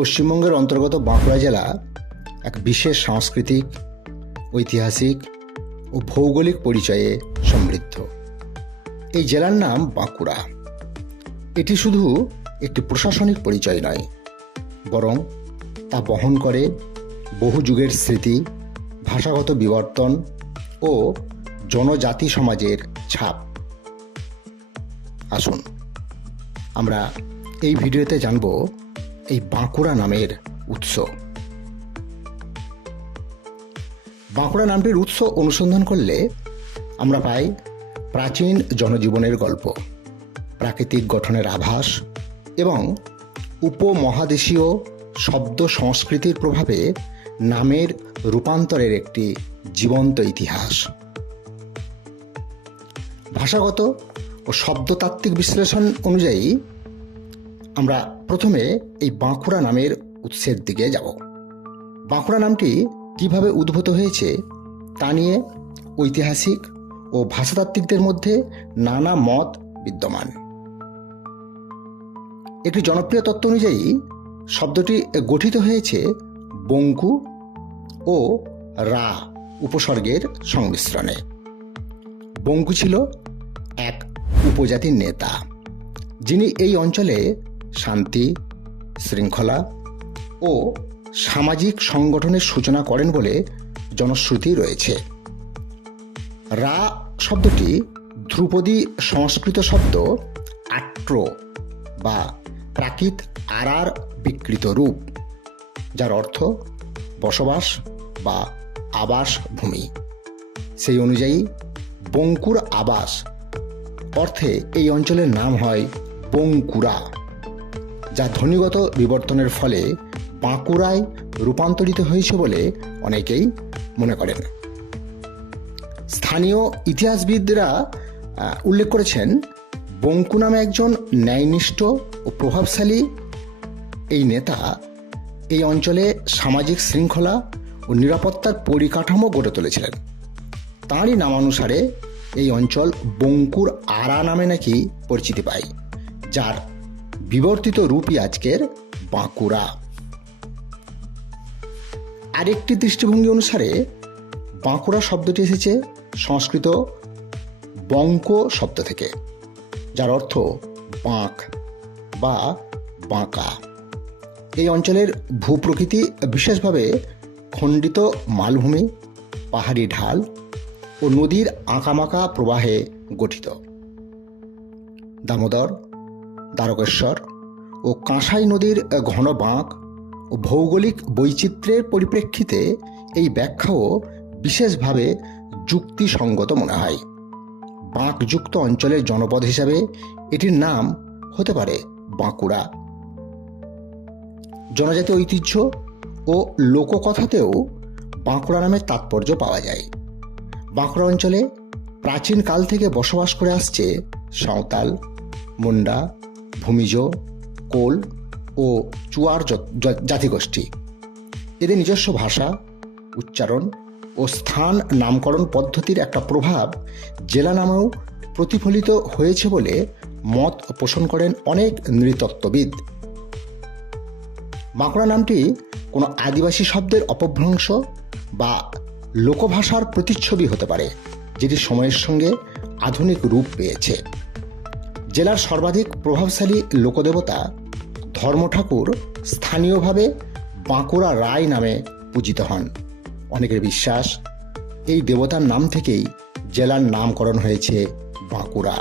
পশ্চিমবঙ্গের অন্তর্গত বাঁকুড়া জেলা এক বিশেষ সাংস্কৃতিক, ঐতিহাসিক ও ভৌগোলিক পরিচয়ে সমৃদ্ধ। এই জেলার নাম বাঁকুড়া। এটি শুধু একটি প্রশাসনিক পরিচয় নয়, বরং তা বহন করে বহু যুগের স্মৃতি, ভাষাগত বিবর্তন ও জনজাতি সমাজের ছাপ। আসুন আমরা এই ভিডিওতে জানব এই বাঁকুড়া নামের উৎস। বাঁকুড়া নামটির উৎস অনুসন্ধান করলে আমরা পাই প্রাচীন জনজীবনের গল্প, প্রাকৃতিক গঠনের আভাস এবং উপমহাদেশীয় শব্দ সংস্কৃতির প্রভাবে নামের রূপান্তরের একটি জীবন্ত ইতিহাস। ভাষাগত ও শব্দতাত্ত্বিক বিশ্লেষণ অনুযায়ী আমরা প্রথমে এই বাঁকুড়া নামের উৎসের দিকে যাব। বাঁকুড়া নামটি কিভাবে উদ্ভূত হয়েছে তা নিয়ে ঐতিহাসিক ও ভাষাতাত্ত্বিকদের মধ্যে নানা মত বিদ্যমান। একটি জনপ্রিয় তত্ত্ব অনুযায়ী শব্দটি গঠিত হয়েছে বঙ্কু ও রা উপসর্গের সংমিশ্রণে। বঙ্কু ছিল এক উপজাতির নেতা, যিনি এই অঞ্চলে শান্তি, শৃঙ্খলা ও সামাজিক সংগঠনের সূচনা করেন বলে জনশ্রুতি রয়েছে। রা শব্দটি ধ্রুপদী সংস্কৃত শব্দ আট্র বা প্রাকৃত আরার বিকৃত রূপ, যার অর্থ বসবাস বা আবাস ভূমি। সেই অনুযায়ী বঙ্কুর আবাস অর্থে এই অঞ্চলের নাম হয় বঙ্কুড়া, যা ধ্বনিগত বিবর্তনের ফলে বাঁকুড়ায় রূপান্তরিত হয়েছে বলে অনেকেই মনে করেন। স্থানীয় ইতিহাসবিদরা উল্লেখ করেছেন, বঙ্কু নামে একজন ন্যায়নিষ্ঠ ও প্রভাবশালী এই নেতা এই অঞ্চলে সামাজিক শৃঙ্খলা ও নিরাপত্তার পরিকাঠামো গড়ে তুলেছিলেন। তাঁরই নামানুসারে এই অঞ্চল বঙ্কুর আরা নামে নাকি পরিচিতি পায়, যার বিবর্তিত রূপই আজকের বাঁকুড়া। আরেকটি দৃষ্টিভঙ্গি অনুসারে বাঁকুড়া শব্দটি এসেছে সংস্কৃত বঙ্ক শব্দ থেকে, যার অর্থ বাঁক বা বাঁকা। এই অঞ্চলের ভূপ্রকৃতি বিশেষভাবে খণ্ডিত মালভূমি, পাহাড়ি ঢাল ও নদীর আঁকামাকা প্রবাহে গঠিত। দামোদর, দ্বারকেশ্বর ও কাঁসাই নদীর ঘন বাঁক ও ভৌগোলিক বৈচিত্র্যের পরিপ্রেক্ষিতে এই ব্যাখ্যাও বিশেষভাবে যুক্তিসঙ্গত মনে হয়। বাঁকযুক্ত অঞ্চলের জনপদ হিসাবে এটির নাম হতে পারে বাঁকুড়া। জনজাতি ঐতিহ্য ও লোককথাতেও বাঁকুড়া নামের তাৎপর্য পাওয়া যায়। বাঁকুড়া অঞ্চলে প্রাচীন কাল থেকে বসবাস করে আসছে সাঁওতাল, মুন্ডা, ভূমিজ, কোল ও চুয়ার জাতিগোষ্ঠী। এদের নিজস্ব ভাষা, উচ্চারণ ও স্থান নামকরণ পদ্ধতির একটা প্রভাব জেলা নামেও প্রতিফলিত হয়েছে বলে মত পোষণ করেন অনেক নৃতত্ত্ববিদ। বাঁকুড়া নামটি কোনো আদিবাসী শব্দের অপভ্রংশ বা লোকভাষার প্রতিচ্ছবি হতে পারে, যেটি সময়ের সঙ্গে আধুনিক রূপ পেয়েছে। জেলার সর্বাধিক প্রভাবশালী লোকদেবতা ধর্মঠাকুর স্থানীয়ভাবে বাঁকুড়া রায় নামে পূজিত হন। অনেকের বিশ্বাস, এই দেবতার নাম থেকেই জেলার নামকরণ হয়েছে বাঁকুড়া।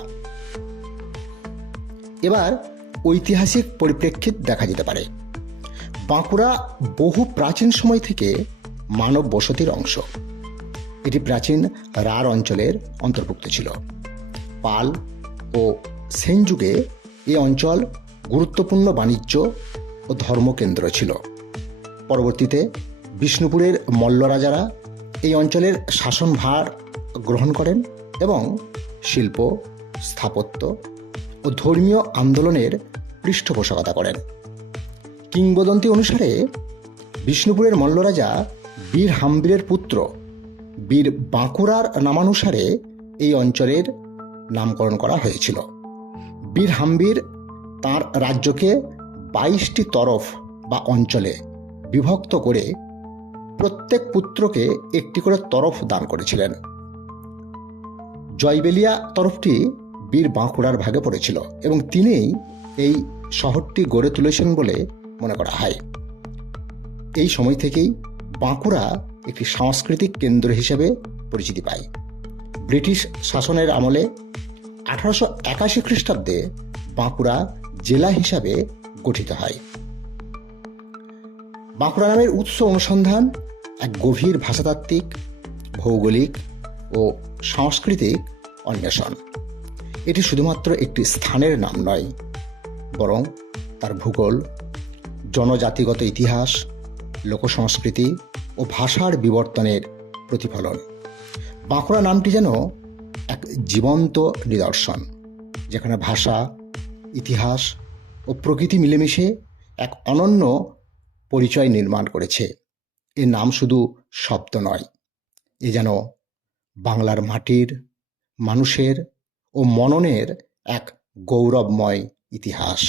এবার ঐতিহাসিক পরিপ্রেক্ষিত দেখা যেতে পারে। বাঁকুড়া বহু প্রাচীন সময় থেকে মানব বসতির অংশ। এটি প্রাচীন রাঢ় অঞ্চলের অন্তর্ভুক্ত ছিল। পাল ও সেন যুগে এই অঞ্চল গুরুত্বপূর্ণ বাণিজ্য ও ধর্মকেন্দ্র ছিল। পরবর্তীতে বিষ্ণুপুরের মল্ল রাজারা এই অঞ্চলের শাসনভার গ্রহণ করেন এবং শিল্প, স্থাপত্য ও ধর্মীয় আন্দোলনের পৃষ্ঠপোষকতা করেন। কিংবদন্তি অনুসারে বিষ্ণুপুরের মল্ল রাজা বীর হাম্বিরের পুত্র বীর বাঁকুড়ার নামানুসারে এই অঞ্চলের নামকরণ করা হয়েছিল। বীর হাম্বির তাঁর রাজ্যকে 22টি তরফ বা অঞ্চলে বিভক্ত করে প্রত্যেক পুত্রকে একটি করে তরফ দান করেছিলেন। জয়বেলিয়া তরফটি বীর বাঁকুড়ার ভাগে পড়েছিল এবং তিনিই এই শহরটি গড়ে তুলেছেন বলে মনে করা হয়। এই সময় থেকেই বাঁকুড়া একটি সাংস্কৃতিক কেন্দ্র হিসেবে পরিচিতি পায়। ব্রিটিশ শাসনের আমলে 1881 খ্রিস্টাব্দে বাঁকুড়া জেলা হিসাবে গঠিত হয়। বাঁকুড়া নামের উৎস অনুসন্ধান এক গভীর ভাষাতাত্ত্বিক, ভৌগোলিক ও সাংস্কৃতিক অন্বেষণ। এটি শুধুমাত্র একটি স্থানের নাম নয়, বরং তার ভূগোল, জনজাতিগত ইতিহাস, লোকসংস্কৃতি ও ভাষার বিবর্তনের প্রতিফলন। বাঁকুড়া নামটি যেন এক জীবন্ত নিদর্শন, যেখানে ভাষা, ইতিহাস ও প্রকৃতি মিলেমিশে এক অনন্য পরিচয় নির্মাণ করেছে। এর নাম শুধু শব্দ নয়, এ যেন বাংলার মাটির, মানুষের ও মননের এক গৌরবময় ইতিহাস।